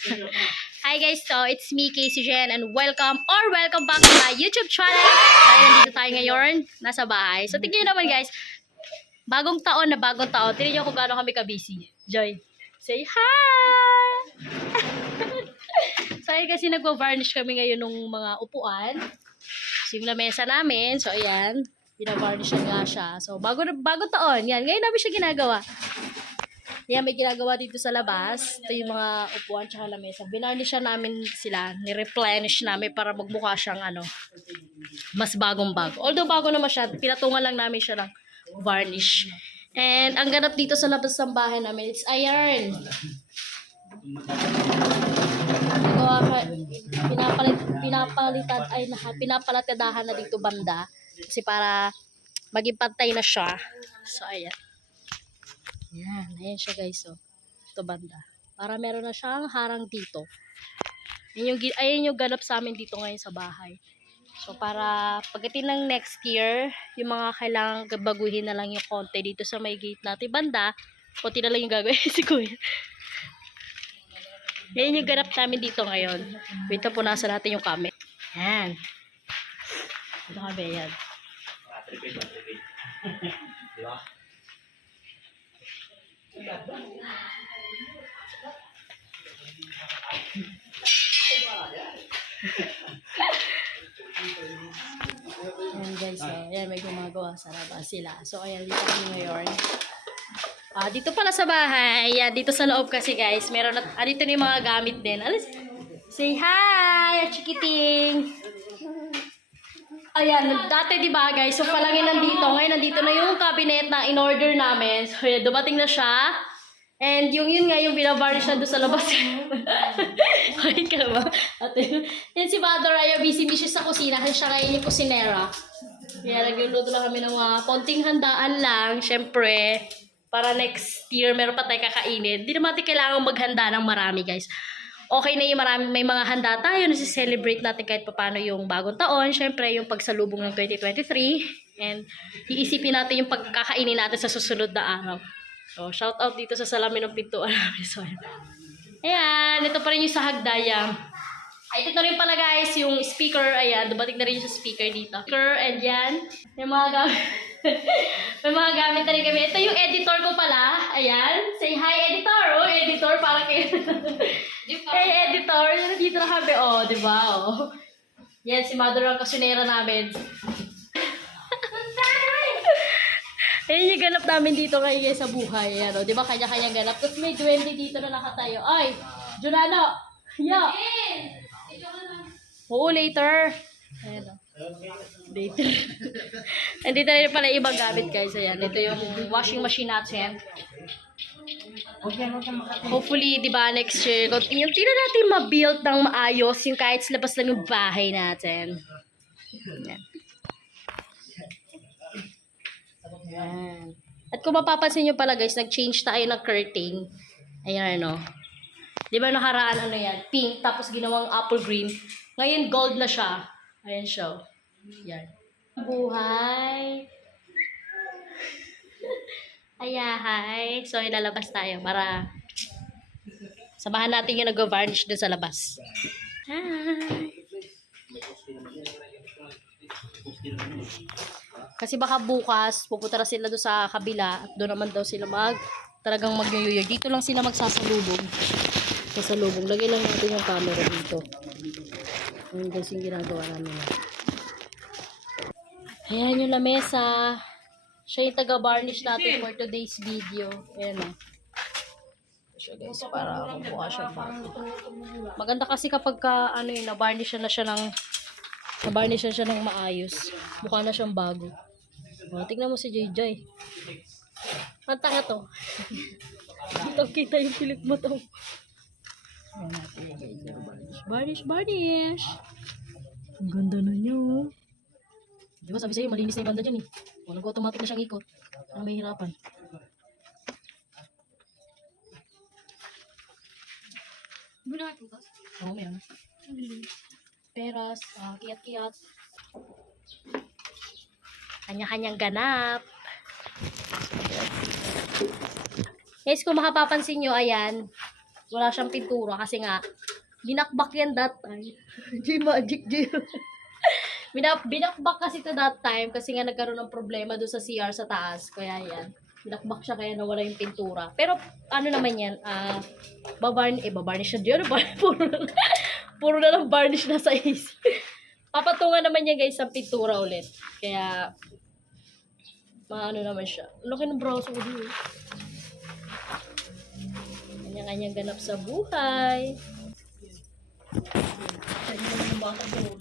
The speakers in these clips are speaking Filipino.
Hi guys, so it's me, Casey Jen, and welcome back to my YouTube channel. Kaya nandito tayo ngayon, nasa bahay. So tingnan nyo naman guys, bagong taon. Tingnan nyo kung gaano kami ka-busy. Joy, say hi! So ayun kasi nagwa-varnish kami ngayon ng mga upuan. So yung lamesa namin, so ayan, pina-varnish nga siya. So bagong taon, yan, ngayon namin siya ginagawa. Yan, may ginagawa dito sa labas. Ito yung mga upuan tsaka lamesa. Binarnish namin sila. Ni-replenish namin para magmukha siyang mas bagong-bago. Although bago naman siya, pinatungan lang namin siya ng varnish. And ang ganap dito sa labas ng bahay namin, it's iron. Pinapalatadahan na dito banda. Kasi para maging pantay na siya. So, ayan. Ayan siya guys, oh. Ito banda. Para meron na siyang harang dito. Ayan yung ganap sa amin dito ngayon sa bahay. So para pagdating ng next year, yung mga kailangang baguhin na lang yung konti dito sa may gate natin banda, konti na lang yung gagawin si Kuya. Ayan yung ganap namin dito ngayon. Wait na, punasan natin yung camera. Ayan. Ito kami, ayan. Diba? Ayan guys, so, ayan may gumagawa sa labas sila. So ayan, dito kami ngayon. Dito pala sa bahay, ayan, dito sa loob kasi guys, meron na, dito na yung mga gamit din. Say hi, chikiting! Ayan, dati diba guys, so palangin nandito. Ngayon nandito na yung cabinet na in-order namin. So ayan, dumating na siya. And yun nga, yung binavarnish na doon sa labas. Wait ka ba? Yan si Mother Raya, busy siya sa kusina. Kasi siya ngayon yung kusinera. Kaya nagluluto lang kami ng mga konting handaan lang. Siyempre, para next year meron pa tayo kakainin. Hindi naman natin kailangan maghanda ng marami guys. Okay na yung marami, may mga handa tayo, nasi-celebrate natin kahit paano yung bagong taon. Siyempre, yung pagsalubong ng 2023. And iisipin natin yung pagkakainin natin sa susunod na araw. So, shout out dito sa salamin ng pintuan namin. So, ayan, ito pa rin yung sa hagdayang. Ay, ito na rin pala guys, yung speaker. Ayan, dumating na rin yung speaker dito. Speaker, and yan. May mga gamit. May mga gamit na rin kami. Ito yung editor ko pala. Ayan. Say hi, editor. Oh, editor, parang kayo. Hey, editor. Dito na kami. Oh, diba? Oh. Yan, si Mother ang kasunera namin. Ayan yung ganap namin dito ngayon sa buhay. Ayan, oh. Diba, kanya-kanyang ganap. Tapos may duwende dito na nakatayo. Ay, Junano. Yeah. Oo, later. Ayan, oh. Later. Andito na rin pala ibang gamit guys. Ayan, ito yung washing machine natin. Hopefully, di ba, next year, yung tingnan natin ma-build ng maayos, yung kahit sa labas lang yung bahay natin. Ayan. Ayan. At kung mapapansin nyo pala guys, nag-change tayo ng curtain. Ayan, ano. Di ba nakaraan, ano yan, pink, tapos ginawang apple green. Ngayon, gold na siya. Ayan siya. Ayan. Buhay. Ayahay. So, ilalabas tayo para samahan natin yung nag-varnish dun sa labas. Hi! Kasi baka bukas, pupunta na sila doon sa kabila at doon naman daw sila talagang mag-new-year. Dito lang sila magsasalubong. Sasalubong. Lagay lang natin yung camera dito. Ayan guys yung ginagawa namin. Ayan yung lamesa. Siya yung taga-varnish natin for today's video. Ayan o. Siya guys, para magbuka siya bago. Maganda kasi kapag na-varnish na siya ng maayos. Mukha na siyang bago. O, tignan mo si JJ. Ang tanga to. Kita yung pilik mo to. Ayan natin guys. Varnish. Ang ganda na niyo. Di ba sabi sa'yo, malinis na yung banda dyan eh. O, nag-automatic na siyang ikot. Ang may hirapan. Hindi na kaputas? Oo, meron. Peras, kiyat-kiyat. Kanya-kanyang ganap. Guys, kung makapapansin nyo, ayan. Wala siyang pintura kasi nga, binakbak yan that time. G-Magic, G. Binakbak kasi to that time kasi nga nagkaroon ng problema doon sa CR sa taas. Kaya yan. Binakbak siya kaya nawala yung pintura. Pero ano naman yan, babarnish siya dyan. Puro na lang varnish na sa is. Papatungan naman niya guys ang pintura ulit. Kaya, maano naman siya. Laki ng braso ko dito. Kanya-kanyang ganap sa buhay. Kanya-kanyang baka doon.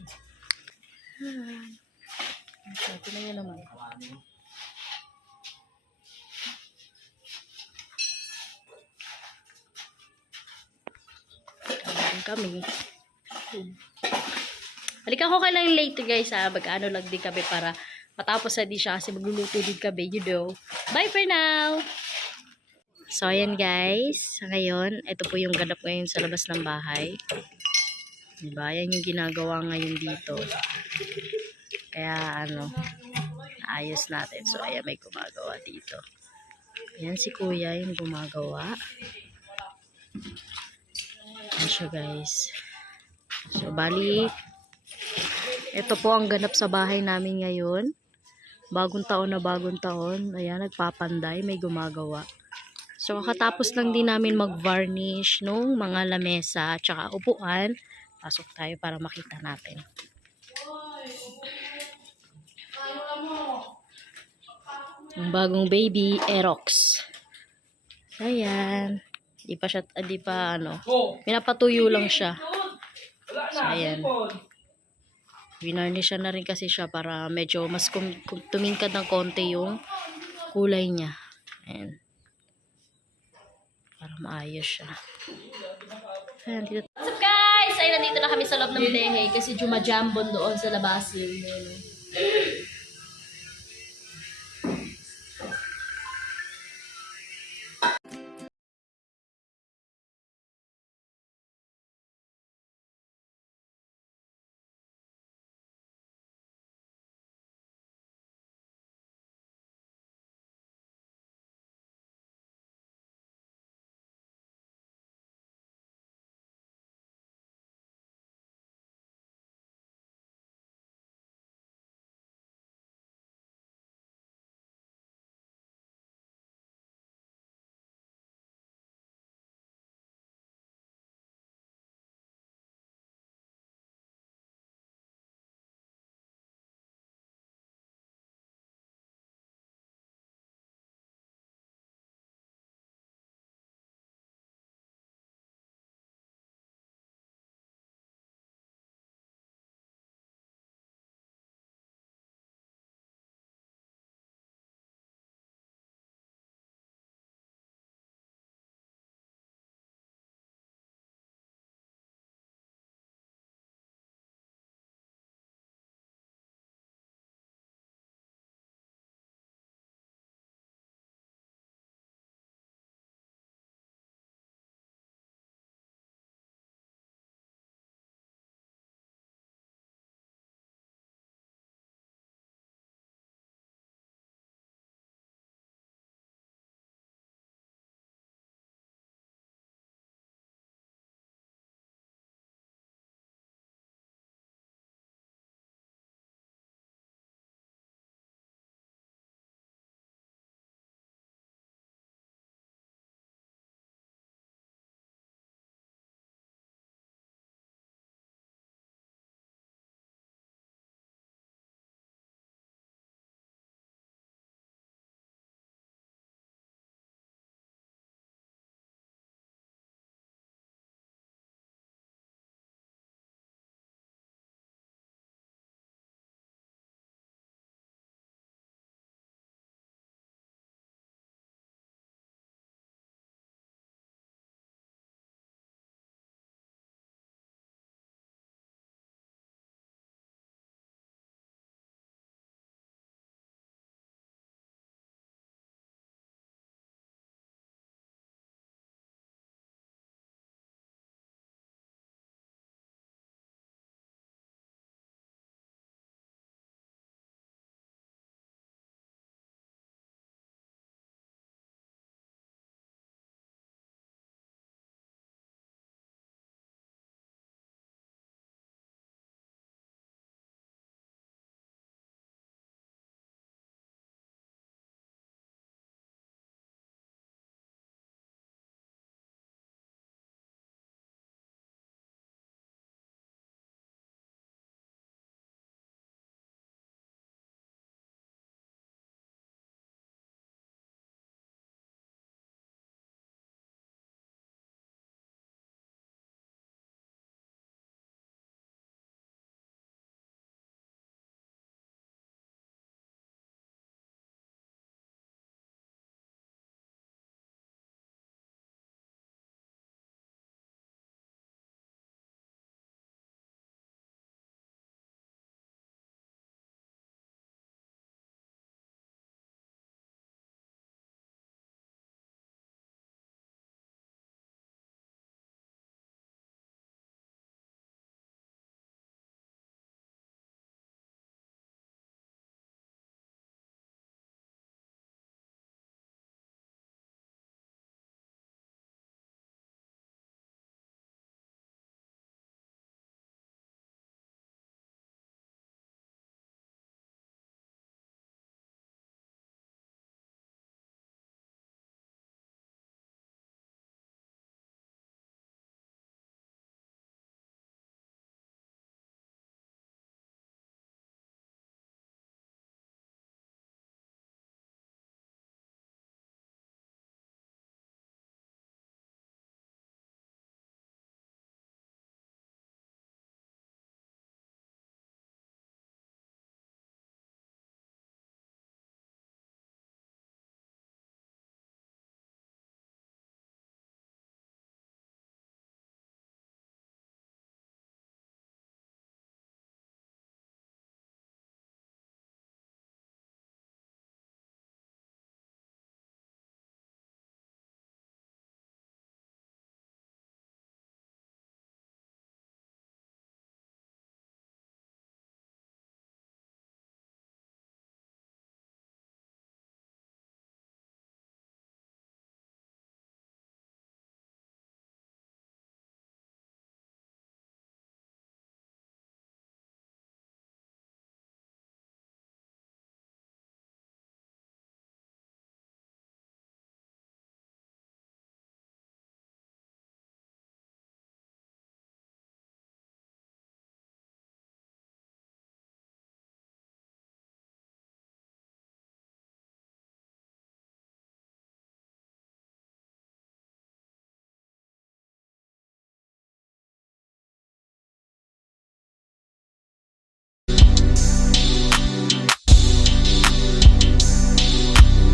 Ito na yan naman. Ayan kami. Halika ko kailang late guys ha. Mag-ano lang din kami para matapos na di siya kasi magluluto din kami. You know. Bye for now! So ayan guys. Sa ngayon, ito po yung ganap ngayon sa labas ng bahay. Diba? Yan yung ginagawa ngayon dito. Kaya ano, ayos natin. So ayan may gumagawa dito. Ayan si kuya yung gumagawa. Ayan siya guys. So bali, ito po ang ganap sa bahay namin ngayon. Bagong taon na bagong taon. Ayan, nagpapanday, may gumagawa. So kakatapos lang din namin mag-varnish nung mga lamesa at saka upuan. Pasok tayo para makita natin. Ang bagong baby, Aerox. Ayan. Di pa ano. Pinapatuyo lang siya. So, ayan. Vinarnish na rin kasi siya para medyo mas tumingkad ng konti yung kulay niya. Ayan. Para maayos siya. Ayan, dito. What's up guys? Ay, nandito na kami sa loob ng bidehe kasi jumajambon doon sa labas yun.